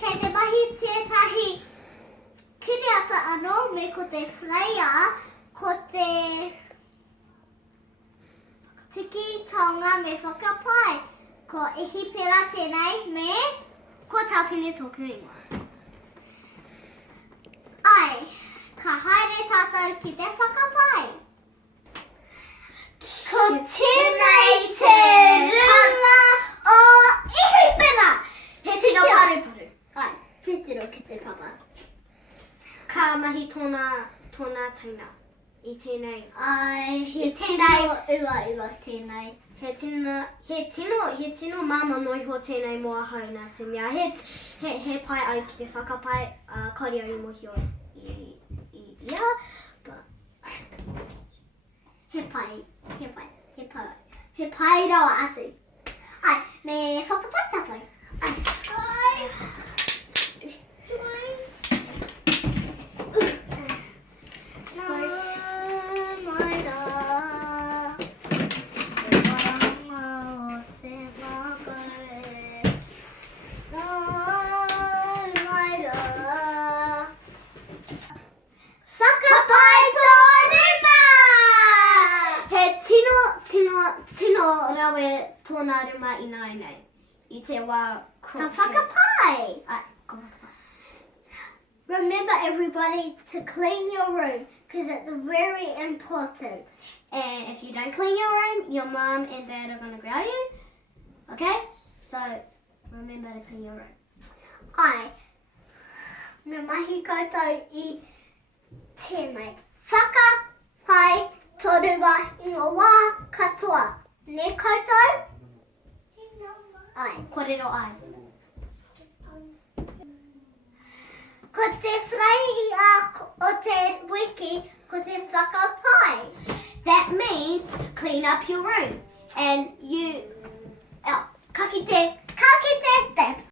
Kei te mahi tētahi kiriata anō me ko te whraia, ko te tiki taonga me whakapai. Ko ihi pera tēnei me ko taukini tōku ingoa. Ai, ka haere tātou ki te whakapai. Ko tēnei te ruma o ihi pera. He tino paru. Ai, te tiro ki te papa. Ka mahi tōna taina i tēnei. Ai, he I tēnei. Ua tēnei. He tino mama noi ho tēnei moa hauna te mea. He pai ai ki te whakapai kari au i mohi o i ia. But He pai rawa atu. Ai, me whakapai tātou. Ai. Nā mai rā, te waranga o te makae. Nā mai rā. Whakapai tō rima! he tino rawe tōna rima i nai nei. I te wā Ka whakapai! Ai, ko whakapai. Remember everybody to clean your room because it's very important. And if you don't clean your room, your mum and dad are going to growl you. Okay? So, remember to clean your room. Ai, me mahi koutou I tēnei. Whakapai tōrua I ngā wā katoa. Ne koutou? Ai. Kōrero ai. Ko te whraia o te wiki, ko te whakapai. That means clean up your room. And